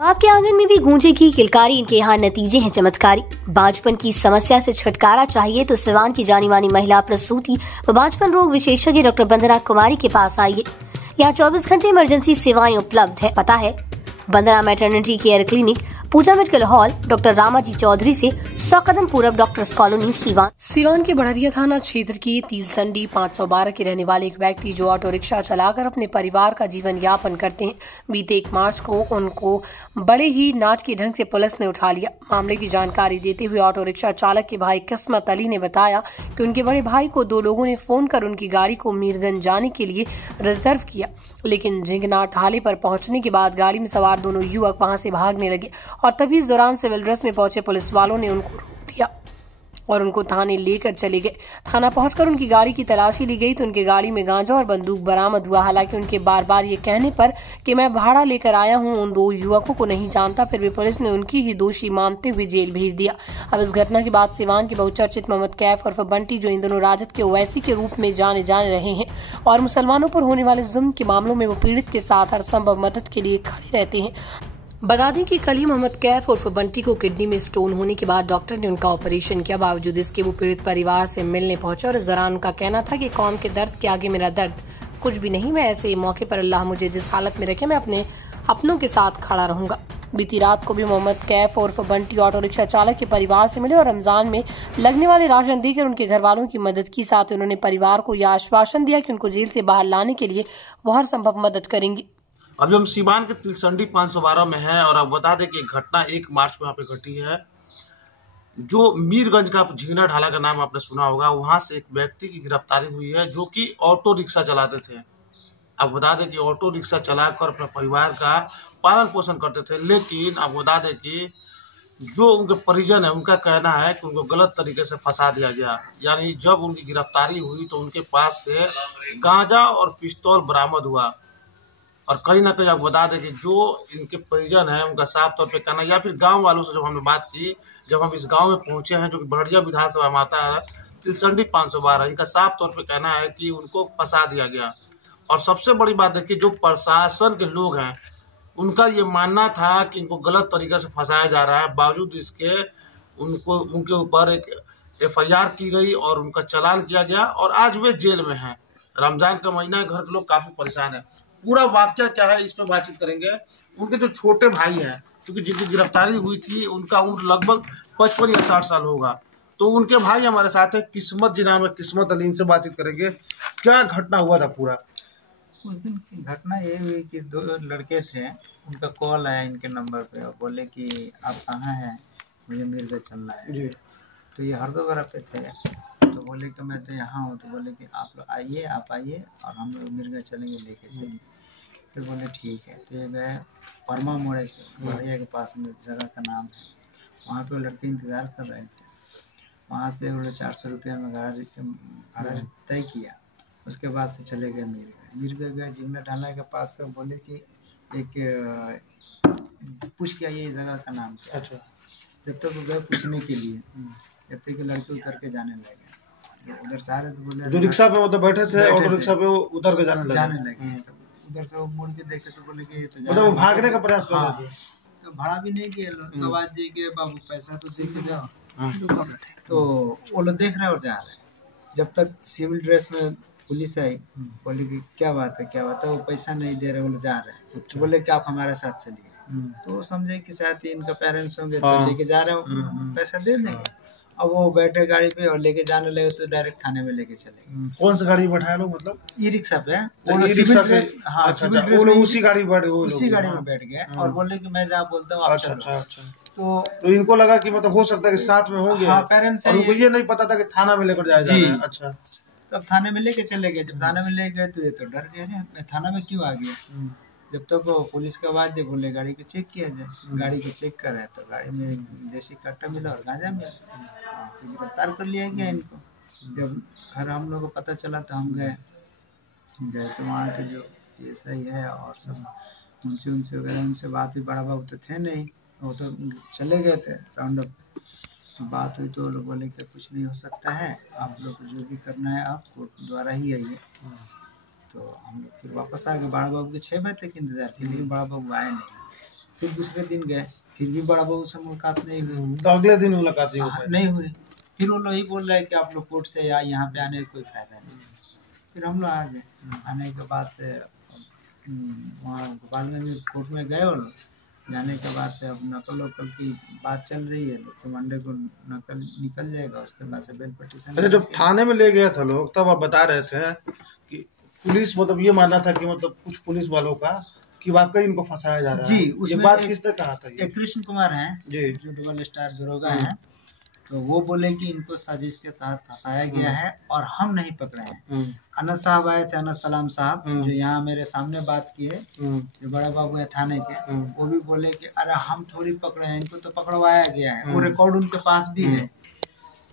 आपके आंगन में भी गूंजेगी किलकारी, इनके यहाँ नतीजे हैं चमत्कारी। बांझपन की समस्या से छुटकारा चाहिए तो सिवान की जानी मानी महिला प्रसूति व बांझपन रोग विशेषज्ञ डॉक्टर वंदना कुमारी के पास आइए। यहाँ 24 घंटे इमरजेंसी सेवाएं उपलब्ध है। पता है Vandana maternity care clinic, Pooja medical hall, doctor Ramaji Chaudhary से 100 कदम पूरब, डॉक्टर्स कॉलोनी, सीवान। सीवान के बड़रिया थाना क्षेत्र की 30 संडी 512 के रहने वाले एक व्यक्ति जो ऑटो रिक्शा चलाकर अपने परिवार का जीवन यापन करते हैं, बीते 1 मार्च को उनको बड़े ही नाटकीय ढंग से पुलिस ने उठा लिया। मामले की जानकारी देते हुए ऑटो रिक्शा चालक के भाई किस्मत अली ने बताया कि उनके बड़े भाई को 2 लोगों ने फोन कर उनकी गाड़ी को मीरगंज जाने के लिए रिजर्व किया, लेकिन झिंगना ढाले पर पहुंचने के बाद गाड़ी में सवार दोनों युवक वहां से भागने लगे और तभी इस दौरान सिविल ड्रेस में पहुंचे पुलिस वालों ने उनको रोक दिया और उनको थाने लेकर चले गए। थाना पहुंचकर उनकी गाड़ी की तलाशी ली गई तो उनकी गाड़ी में गांजा और बंदूक बरामद हुआ। हालांकि उनके बार बार ये कहने पर कि मैं भाड़ा लेकर आया हूं, उन 2 युवकों को नहीं जानता, फिर भी पुलिस ने उनकी ही दोषी मानते हुए जेल भेज दिया। अब इस घटना के बाद सिवान के बहुचर्चित मोहम्मद कैफ और बंटी, जो इन दोनों राजद के ओवैसी के रूप में जाने रहे हैं और मुसलमानों पर होने वाले जुल्म के मामलों में वो पीड़ित के साथ हर संभव मदद के लिए खड़े रहते हैं। बता दें कि कल ही मोहम्मद कैफ और बंटी को किडनी में स्टोन होने के बाद डॉक्टर ने उनका ऑपरेशन किया। बावजूद इसके वो पीड़ित परिवार से मिलने पहुंचे और इस दौरान उनका कहना था कि कौम के दर्द के आगे मेरा दर्द कुछ भी नहीं। मैं ऐसे मौके पर अल्लाह मुझे जिस हालत में रखे मैं अपने अपनों के साथ खड़ा रहूंगा। बीती रात को भी मोहम्मद कैफ और बंटी ऑटो रिक्शा चालक के परिवार से मिले और रमजान में लगने वाले राशन देकर उनके घर वालों की मदद की। साथ ही उन्होंने परिवार को यह आश्वासन दिया कि उनको जेल से बाहर लाने के लिए वो हर संभव मदद करेंगी। अभी हम सीवान के तिलसंडी 512 में हैं और अब बता दें कि घटना 1 मार्च को यहाँ पे घटी है। जो मीरगंज का झिंगना ढाला का नाम आपने सुना होगा, वहां से एक व्यक्ति की गिरफ्तारी हुई है जो कि ऑटो रिक्शा चलाते थे। अब बता दें कि ऑटो रिक्शा चलाकर अपने परिवार का पालन पोषण करते थे, लेकिन अब बता दें कि जो उनके परिजन है उनका कहना है कि उनको गलत तरीके से फंसा दिया गया। यानी जब उनकी गिरफ्तारी हुई तो उनके पास से गांजा और पिस्तौल बरामद हुआ और कहीं ना कहीं आप बता दें कि जो इनके परिजन हैं उनका साफ तौर पे कहना, या फिर गांव वालों से जब हमने बात की, जब हम इस गांव में पहुंचे हैं जो कि बड़रिया विधानसभा में आता है, तिलसंडी 512, इनका साफ तौर पे कहना है कि उनको फंसा दिया गया। और सबसे बड़ी बात है कि जो प्रशासन के लोग हैं उनका ये मानना था कि इनको गलत तरीके से फंसाया जा रहा है। बावजूद इसके उनके ऊपर एक FIR की गई और उनका चालान किया गया और आज वे जेल में हैं। रमजान का महीना है, घर के लोग काफी परेशान है। पूरा वाकया क्या है इस पर बातचीत करेंगे। उनके जो छोटे भाई हैं, क्योंकि जिनकी गिरफ्तारी हुई थी उनका उम्र लगभग 55 या 60 साल होगा, तो उनके भाई हमारे साथ है। किस्मत जी नाम है, किस्मत अली, से बातचीत करेंगे। क्या घटना हुआ था पूरा? उस दिन की घटना ये हुई कि 2 लड़के थे, उनका कॉल आया इनके नंबर पे और बोले कि आप कहाँ हैं, मुझे मीरगंज चलना है जी। तो ये हरदोगरा पे थे, तो बोले कि मैं तो यहाँ हूँ। तो बोले कि आप आइए और हम लोग मीरगंज चलेंगे लेके चलिए। फिर बोले ठीक है। तो ये गए परमा मोड़े बड़रिया के पास में जगह का नाम है, वहाँ पे वो लड़के इंतज़ार कर रहे थे। वहाँ से उन्होंने 400 रुपये में भाड़ा तय किया। उसके बाद से चले गए मीरगंज गए झिंगना ढाला के पास से। बोले कि एक पूछ के आइए जगह का नाम क्या। अच्छा। जब तक वो गए पूछने के लिए, जब तक लड़के उतर के जाने लगे, उधर से आ रहे तो बोले जो रिक्शा पे मतलब बैठे थे ऑटो रिक्शा पे, वो उतर के जाने लगे। उधर से वो मुड़ के देखे तो बोले कि तो मतलब वो भागने का प्रयास कर रहे थे। तो भाड़ा भी नहीं किया, आवाज दी कि बाबू पैसा तो दे के जाओ। तो वो लोग देख रहे और जा रहे। जब तक सिविल ड्रेस में पुलिस आई, बोले कि क्या बात है वो पैसा नहीं दे रहे, वो लोग जा रहे हैं। तो बोले कि आप हमारे साथ चलिए। तो समझे कि शायद ही इनका पेरेंट्स होंगे, तो लेके जा रहे हो, पैसा दे देंगे। अब वो बैठे गाड़ी पे और लेके जाने लगे तो डायरेक्ट थाने में लेके चले। कौन सा गाड़ी बैठाए लोग? मतलब ई रिक्शा पे। उसी गाड़ी में बैठ गए और बोले कि मैं जहाँ बोलता हूँ आप चलो। तो इनको लगा कि मतलब हो सकता है कि साथ में होंगे। पेरेंट्स, उनको ये नहीं पता था कि थाना में लेकर जाएगा। अच्छा। तब थाने में लेके चले गए। जब थाने में ले गए तो ये तो डर गए, थाना में क्यों आ गया। जब तक वो पुलिस का आवाज दे, बोले गाड़ी को चेक किया जाए। गाड़ी को चेक कर रहे तो गाड़ी में देसी कट्टा मिला और गांजा मिला। तो गिरफ्तार कर लिया गया इनको। जब घर हम लोग को पता चला तो हम गए तो वहाँ के जो SI है और सब उनसे वगैरह उनसे बात हुई। बड़ा बाबू तो थे नहीं, वो तो चले गए थे राउंड अप। बात हुई तो वो लोग बोले कि कुछ नहीं हो सकता है, आप लोग को जो भी करना है आप कोर्ट द्वारा ही आइए। तो हम लोग फिर वापस आ गए। बड़ा बाबू के 6 बजे तक इंतजार किए, लेकिन बड़ा बाबू आए नहीं। फिर दूसरे दिन गए, फिर भी बड़ा बहू से मुलाकात नहीं हुई। तो अगले दिन मुलाकात नहीं हुई। फिर वो लोग ही बोल रहे हैं कि आप लोग कोर्ट से या यहाँ पे आने का कोई फायदा नहीं। फिर हम लोग आ गए। आने के बाद से वहाँ गोपालगंज कोर्ट में गए, और जाने के बाद से अब नकल वकल की बात चल रही है, तो मंडे को नकल निकल जाएगा, उसके बाद से बेल पटिशन। अच्छा, जब थाने में ले गए थे लोग तब आप बता रहे थे कि पुलिस मतलब ये मानना था कि मतलब कुछ पुलिस वालों का कि वाकई इनको फंसाया जा रहा है। जी, ये बात किसने कहा था? ये कृष्ण कुमार हैं जी, जो डबल स्टार दरोगा हैं, तो वो बोले कि इनको साजिश के तहत फंसाया गया है और हम नहीं पकड़े हैं। अनस साहब आए थे, अनस सलाम साहब, जो यहाँ मेरे सामने बात किए, जो बड़ा बाबू है थाने के, वो भी बोले कि अरे हम थोड़ी पकड़े हैं, इनको तो पकड़वाया गया है, वो रिकॉर्ड उनके पास भी है।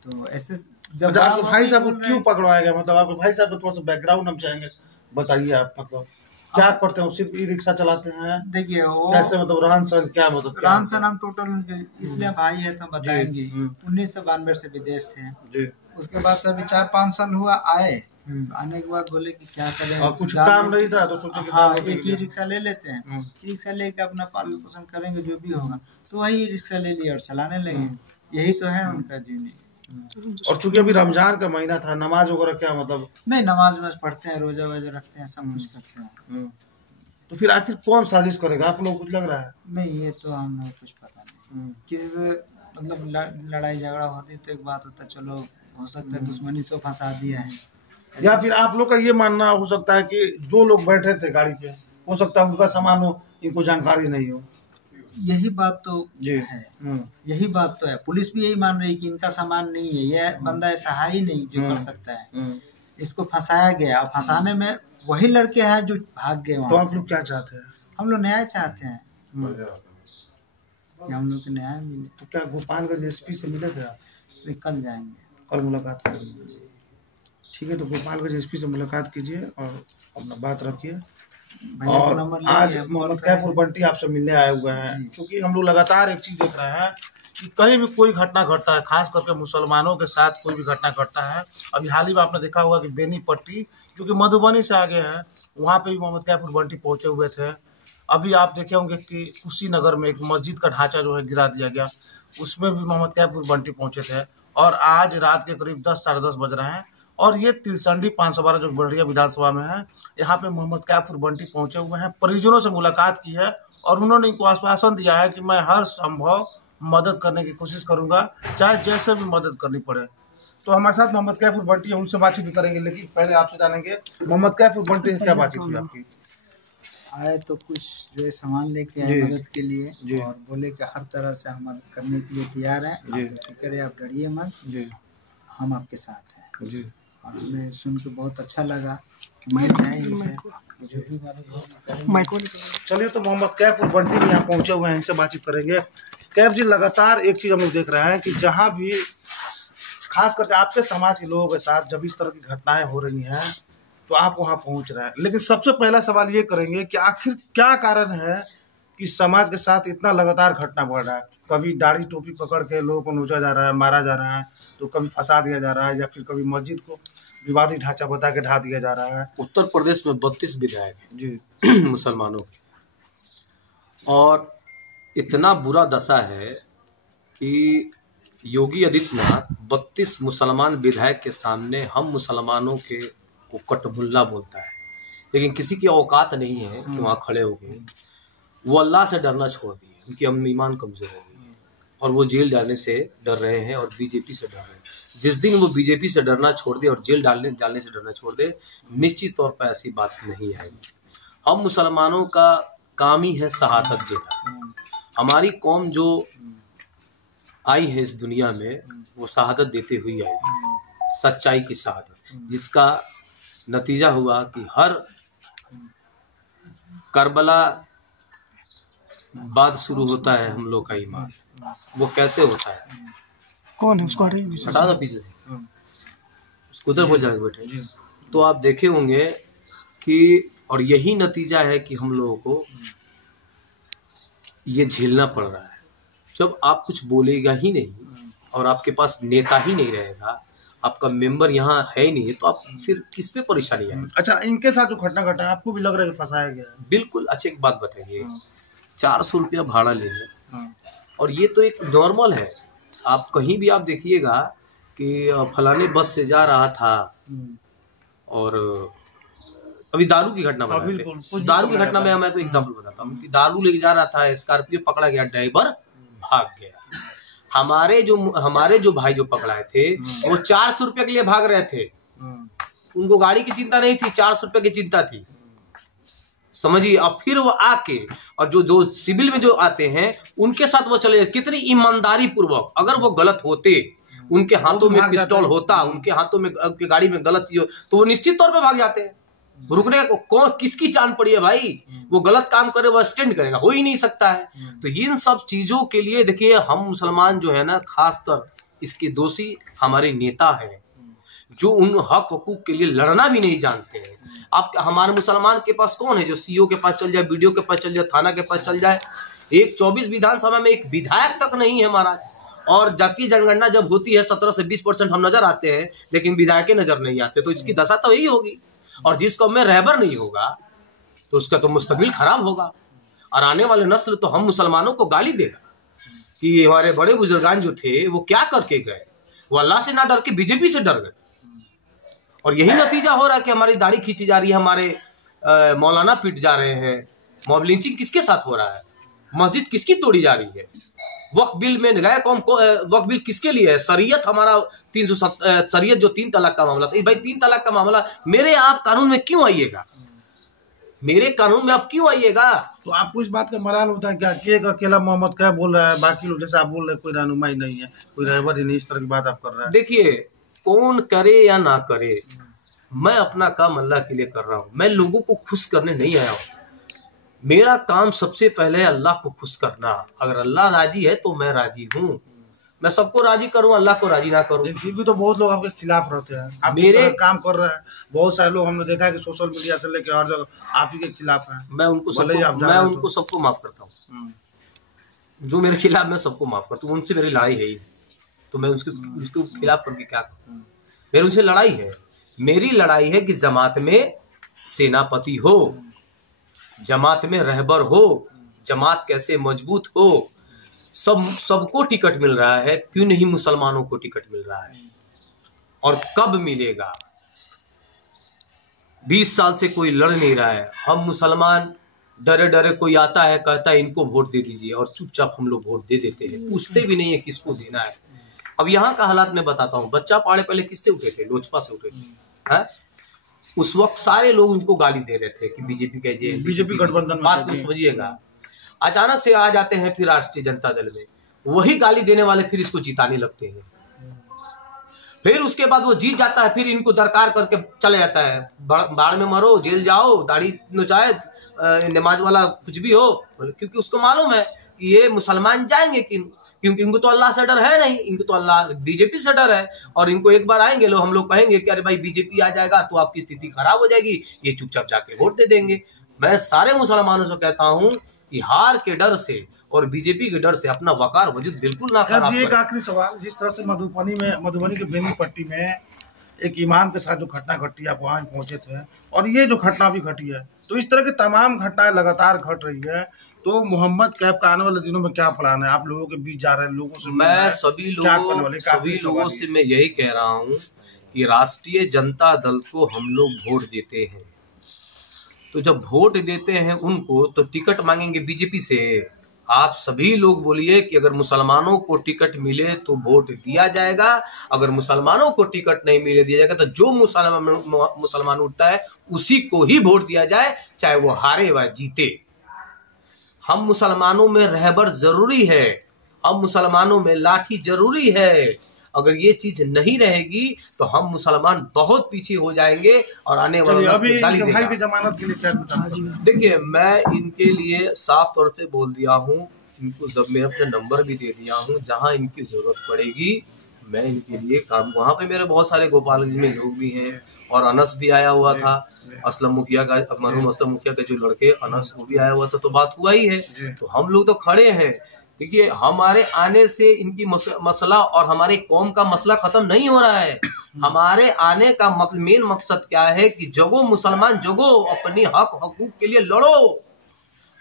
तो ऐसे जब आपके भाई साहब को क्यों पकड़वाया गया, मतलब आपके भाई साहब को थोड़ा सा बैकग्राउंड हम चाहेंगे, बताइए आप। मतलब क्या करते हैं? सिर्फ ई रिक्शा चलाते हैं? देखिए वो कैसे, मतलब रहन सहन क्या, मतलब रहन सहन हम टोटल उनके, इसलिए भाई है तो बताएंगे। 1992 से विदेश थे जी। उसके बाद से अभी 4-5 साल हुआ आए, तो आने के बाद बोले कि क्या करें, और कुछ काम नहीं था तो सोचे कि हाँ एक ही रिक्शा ले लेते हैं, रिक्शा लेके अपना पालन पोषण करेंगे जो भी होगा, तो वही रिक्शा ले लिया और चलाने लगे। यही तो है उनका जीवन। और चूंकि अभी रमजान का महीना था, नमाज वगैरह क्या, मतलब नहीं नमाज वमाज पढ़ते हैं, रोजा वोजा रखते हैं, सब कुछ करते हैं। तो फिर आखिर कौन साजिश करेगा, आप लोग कुछ लग रहा है? नहीं ये तो हमें कुछ पता नहीं। किसी से मतलब लड़ाई झगड़ा होती तो एक बात होता, चलो हो सकता है दुश्मनी से फंसा दिया है, या फिर आप लोग का ये मानना हो सकता है कि जो लोग बैठे थे गाड़ी पे, हो सकता है उनका सामान हो, इनको जानकारी नहीं हो। यही बात तो है, यही बात तो है। पुलिस भी यही मान रही है कि इनका सामान नहीं है, यह बंदा ऐसा है ही नहीं जो कर सकता है, इसको फंसाया गया। और फंसाने में वही लड़के हैं जो भाग गए वहाँ। तो आप लोग क्या चाहते हैं? हम लोग न्याय चाहते हैं, हम लोग को न्याय मिले। तो क्या गोपालगंज एसपी से मिले थे आप? कल जाएंगे, कल मुलाकात करेंगे। ठीक है, तो गोपालगंज एसपी से मुलाकात कीजिए और अपना बात रखिए। और आज मोहम्मद कैफुर बंटी आपसे मिलने आए हुए हैं, क्योंकि हम लोग लगातार एक चीज देख रहे हैं कि कहीं भी कोई घटना घटता है, खास करके मुसलमानों के साथ कोई भी घटना घटता है। अभी हाल ही में आपने देखा होगा कि बेनीपट्टी जो कि मधुबनी से आगे है, वहाँ पे भी मोहम्मद कैफुर बंटी पहुंचे हुए थे। अभी आप देखे होंगे कि कुशीनगर में एक मस्जिद का ढांचा जो है गिरा दिया गया, उसमें भी मोहम्मद कैफुर बंटी पहुंचे थे। और आज रात के करीब 10 साढ़े 10 बज रहे हैं, और ये तिलसंडी 512 जो बड़िया विधानसभा में है, यहाँ पे मोहम्मद कैफुर बंटी पहुंचे हुए हैं। परिजनों से मुलाकात की है और उन्होंने इनको आश्वासन दिया है कि मैं हर संभव मदद करने की कोशिश करूंगा, चाहे जैसे भी मदद करनी पड़े। तो हमारे साथ मोहम्मद कैफुर बंटी है, उनसे बातचीत भी करेंगे, लेकिन पहले आपसे जानेंगे मोहम्मद कैफुर बंटी से क्या बातचीत हुई आपकी? आए तो कुछ जो है सामान लेके आए मदद के लिए, और बोले कि हर तरह से हम मदद करने के लिए तैयार हैं, आप फिक्र है, आप डरिए मत, हम आपके साथ हैं जी। और हमें सुन के बहुत अच्छा लगा। चलिए, तो मोहम्मद कैफुर बंटी भी यहाँ पहुँचे हुए हैं, इनसे बातचीत करेंगे। कैफ जी, लगातार एक चीज हम लोग देख रहे हैं कि जहाँ भी खास करके आपके समाज के लोगों के साथ जब इस तरह की घटनाएं हो रही हैं तो आप वहां पहुंच रहे हैं, लेकिन सबसे पहला सवाल ये करेंगे कि आखिर क्या कारण है कि समाज के साथ इतना लगातार घटना बढ़ रहा है? कभी दाढ़ी टोपी पकड़ के लोगों को नोचा जा रहा है, मारा जा रहा है, तो कभी फंसा दिया जा रहा है, या फिर कभी मस्जिद को विवादित ढांचा बता के ढा दिया जा रहा है। उत्तर प्रदेश में 32 विधायक हैं जी मुसलमानों के, और इतना बुरा दशा है कि योगी आदित्यनाथ 32 मुसलमान विधायक के सामने हम मुसलमानों के को कटमुल्ला बोलता है, लेकिन किसी की औकात नहीं है कि वहाँ खड़े हो गए। वो अल्लाह से डरना छोड़ दिए, उनकी ईमान कमजोर हो गई और वो जेल डालने से डर रहे हैं और बीजेपी से डर रहे हैं। जिस दिन वो बीजेपी से डरना छोड़ दे और जेल डालने से डरना छोड़ दे, निश्चित तौर पर ऐसी बात नहीं आएगी। हम मुसलमानों का काम ही है शहादत देना। हमारी कौम जो आई है इस दुनिया में, वो शहादत देते हुए आई, सच्चाई की शहादत, जिसका नतीजा हुआ कि हर करबला बाद शुरू होता है हम लोग का ईमान। वो कैसे होता है? कौन है उसको हटा दो पीछे से, उसको उधर बोल जाएंगे बैठे। तो आप देखे होंगे कि, और यही नतीजा है कि हम लोगों को ये झेलना पड़ रहा है। जब आप कुछ बोलेगा ही नहीं और आपके पास नेता ही नहीं रहेगा, आपका मेंबर यहाँ है ही नहीं है, तो आप फिर किस पे परेशानी आएगी? अच्छा, इनके साथ जो घटना घटा है, आपको भी लग रहा है कि फंसाया गया है? बिल्कुल। अच्छा, एक बात बताइए, 400 रुपया भाड़ा लेंगे। हाँ। और ये तो एक नॉर्मल है। आप कहीं भी आप देखिएगा कि फलाने बस से जा रहा था और अभी दारू की घटना बताते हैं। दारू की घटना में मैं तो एग्जाम्पल बताता हूँ कि दारू लेके जा रहा था, स्कॉर्पियो पकड़ा गया, ड्राइवर भाग गया। हमारे जो भाई जो पकड़ाए थे वो 400 रुपये के लिए भाग रहे थे। उनको गाड़ी की चिंता नहीं थी, 400 रुपये की चिंता थी, समझिए। अब फिर वो आके और जो सिविल में जो आते हैं उनके साथ वो चले, कितनी ईमानदारी पूर्वक, अगर वो गलत होते, उनके हाथों में पिस्टल होता, उनके हाथों में गाड़ी में गलत चीज हो, तो वो निश्चित तौर पे भाग जाते हैं। रुकने को कौन किसकी जान पड़ी है भाई? वो गलत काम करे वो स्टैंड करेगा, हो ही नहीं सकता है। तो इन सब चीजों के लिए देखिए हम मुसलमान जो है ना, खासतर इसके दोषी हमारे नेता हैं जो उन हक हकूक के लिए लड़ना भी नहीं जानते हैं। आप हमारे मुसलमान के पास कौन है जो सीओ के पास चल जाए, बीडीओ के पास चल जाए, थाना के पास चल जाए? एक 24 विधानसभा में एक विधायक तक नहीं है महाराज। और जातीय जनगणना जब होती है 17 से 20% हम नजर आते हैं, लेकिन विधायक नजर नहीं आते। तो इसकी दशा तो यही होगी। और जिस कौम में रहबर नहीं होगा तो उसका तो मुस्तकबिल खराब होगा, और आने वाले नस्ल तो हम मुसलमानों को गाली देगा कि हमारे बड़े बुजुर्गान जो थे वो क्या करके गए, वो अल्लाह से ना डर के बीजेपी से डर गए। और यही नतीजा हो रहा है कि हमारी दाढ़ी खींची जा रही है, हमारे मौलाना पिट जा रहे हैं। मॉब लिंचिंग किसके साथ हो रहा है? मस्जिद किसकी तोड़ी जा रही है? वक्फ बिल में गैर कौम को वक्फ बिल किसके लिए है? शरीयत हमारा 307 शरीयत जो 3 तलाक का मामला था, भाई 3 तलाक का मामला मेरे आप कानून में क्यों आइएगा? मेरे कानून में आप क्यों आइएगा? तो आपको इस बात का मलाल होता है क्या कि एक अकेला मोहम्मद क्या बोल रहा है, बाकी लोग जैसे आप बोल रहे हैं कोई रहनुमाई नहीं है, कोई रहबर ही नहीं, इस तरह की बात आप कर रहे हैं? देखिए, कौन करे या ना करे, मैं अपना काम अल्लाह के लिए कर रहा हूँ। मैं लोगों को खुश करने नहीं आया हूँ। मेरा काम सबसे पहले अल्लाह को खुश करना। अगर अल्लाह राजी है तो मैं राजी हूँ। मैं सबको राजी करूँ, अल्लाह को राजी ना करूँ। फिर भी तो बहुत लोग आपके खिलाफ रहते हैं। आप मेरे काम कर रहे हैं, बहुत सारे लोग हमने देखा है कि सोशल मीडिया से लेकर हर जगह आप ही के खिलाफ हैं। मैं उनको सबको माफ करता हूँ। जो मेरे खिलाफ, मैं सबको माफ करता हूँ। उनसे मेरी लड़ाई है ही, तो मैं उसके खिलाफ करके क्या करूँ? मेरी उनसे लड़ाई है। मेरी लड़ाई है कि जमात में सेनापति हो, जमात में रहबर हो, जमात कैसे मजबूत हो। सबको टिकट मिल रहा है, क्यों नहीं मुसलमानों को टिकट मिल रहा है? और कब मिलेगा? 20 साल से कोई लड़ नहीं रहा है। हम मुसलमान डरे डरे, कोई आता है कहता है इनको वोट दे दीजिए, और चुपचाप हम लोग वोट दे देते हैं, पूछते भी नहीं है किसको देना है। अब यहाँ का हालात मैं बताता हूँ। बच्चा पाड़े पहले किससे उठे थे? लोजपा से उठे थे। है? उस वक्त सारे लोग उनको गाली दे रहे थे कि बीजेपी गठबंधन, बात को समझिएगा। अचानक से आ जाते हैं फिर राष्ट्रीय जनता दल में, वही गाली देने वाले फिर इसको जिताने लगते हैं। फिर उसके बाद वो जीत जाता है, फिर इनको दरकार करके चले जाता है, बाढ़ में मरो, जेल जाओ, दाढ़ी नोचाए, नमाज वाला कुछ भी हो, क्योंकि उसको मालूम है कि ये मुसलमान जाएंगे, क्योंकि इनको तो अल्लाह से डर है नहीं, इनको तो अल्लाह बीजेपी से डर है। और इनको एक बार आएंगे लोग, हम लोग कहेंगे कि अरे भाई बीजेपी आ जाएगा तो आपकी स्थिति खराब हो जाएगी, ये चुपचाप जाके वोट दे देंगे। मैं सारे मुसलमानों से कहता हूँ कि हार के डर से और बीजेपी के डर से अपना वकार वजूद बिल्कुल ना खराब करें। एक आखिरी सवाल, जिस तरह से मधुबनी के बेनीपट्टी में एक इमाम के साथ जो घटना घटी, आप वहां पहुंचे थे, और ये जो घटना भी घटी है, तो इस तरह की तमाम घटनाएं लगातार घट रही है, तो मोहम्मद कैफ का आने वाले दिनों में क्या प्लान है? आप लोगों के बीच जा रहे हैं, लोगों से मैं सभी लोगों से मैं यही कह रहा हूँ कि राष्ट्रीय जनता दल को हम लोग वोट देते हैं, तो जब वोट देते हैं उनको, तो टिकट मांगेंगे बीजेपी से। आप सभी लोग बोलिए कि अगर मुसलमानों को टिकट मिले तो वोट दिया जाएगा, अगर मुसलमानों को टिकट नहीं मिले दिया जाएगा तो जो मुसलमान उठता है उसी को ही वोट दिया जाए, चाहे वो हारे व जीते। हम मुसलमानों में रहबर जरूरी है, हम मुसलमानों में लाठी जरूरी है। अगर ये चीज नहीं रहेगी तो हम मुसलमान बहुत पीछे हो जाएंगे और आने वाले भाई की जमानत के लिए क्या देखिए, मैं इनके लिए साफ तौर पे बोल दिया हूँ, इनको जब मैं अपने नंबर भी दे दिया हूँ, जहाँ इनकी जरूरत पड़ेगी मैं इनके लिए काम। वहाँ पे मेरे बहुत सारे गोपालगंज में लोग भी हैं, और अनस भी आया हुआ था, असलम मुखिया का, मरहूम असलम मुखिया के जो लड़के अनस, वो भी आया हुआ था, तो बात हुआ ही है। तो हम लोग तो खड़े हैं। देखिए, हमारे आने से इनकी मसला और हमारे कौम का मसला खत्म नहीं हो रहा है। हमारे आने का मेन मकसद क्या है कि जगो मुसलमान जगो, अपनी हक हकूक के लिए लड़ो।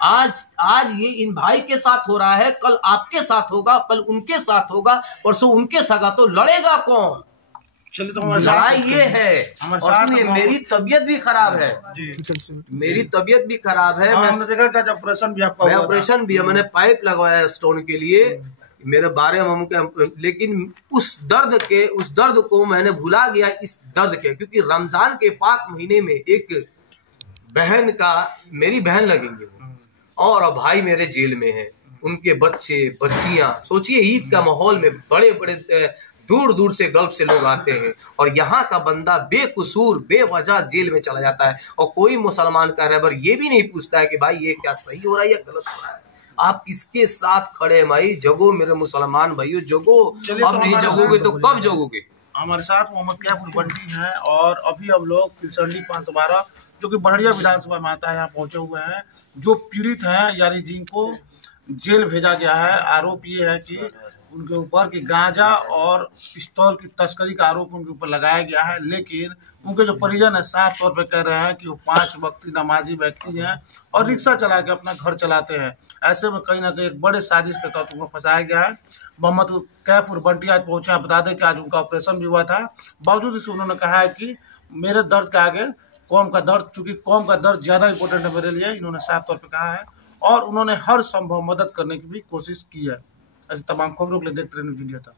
आज ये इन भाई के साथ हो रहा है, कल आपके साथ होगा, कल उनके साथ होगा, परसों उनके सगा, तो लड़ेगा कौन? चलिए, तो लड़ाई ये है। और सुनिए, मेरी तबीयत भी खराब है, मेरी तबीयत भी खराब है। हमने देखा कि ऑपरेशन भी आपका ऑपरेशन भी है, मैंने पाइप लगवाया स्टोन के लिए, मेरे 12 के, लेकिन उस दर्द को मैंने भुला गया, इस दर्द के, क्योंकि रमजान के पाक महीने में एक बहन का, मेरी बहन लगेंगे और अब भाई मेरे जेल में हैं, उनके बच्चे बच्चियां, सोचिए ईद का माहौल में बड़े बड़े दूर दूर से गल्फ से लोग आते हैं और यहाँ का बंदा बेकसूर बेवजह जेल में चला जाता है और कोई मुसलमान का रहबर ये भी नहीं पूछता है कि भाई ये क्या सही हो रहा है या गलत हो रहा है। आप किसके साथ खड़े हैं भाई? जगो मेरे मुसलमान भाइयों, जगो। अब नहीं जगोगे तो कब जगोगे? हमारे साथ मोहम्मद कैफुर बंटी है और अभी हम लोग तिलसंडी 512 जो कि बड़िया विधानसभा में आता है, यहाँ पहुंचे हुए हैं। जो पीड़ित हैं, यानी जिनको जेल भेजा गया है, आरोप ये है कि उनके ऊपर कि गांजा और पिस्तौल की तस्करी का आरोप उनके ऊपर लगाया गया है। लेकिन उनके जो परिजन है साफ तौर पे कह रहे हैं कि वो 5 वक्ती नमाजी व्यक्ति हैं और रिक्शा चला के अपना घर चलाते हैं। ऐसे में कहीं ना कहीं एक बड़े साजिश के तहत उनको फंसाया गया है। मोहम्मद कैफुर बंटी आज पहुंचा, बता दें कि आज उनका ऑपरेशन भी हुआ था। बावजूद इसके उन्होंने कहा है कि मेरे दर्द के आगे कौम का दर्द, चूंकि कौम का दर्द ज्यादा इंपॉर्टेंट है मेरे लिए, इन्होंने साफ तौर पर कहा है और उन्होंने हर संभव मदद करने की भी कोशिश की है। ऐसे तमाम खबरों के लिए देखते रहे न्यूज़ इंडिया तक।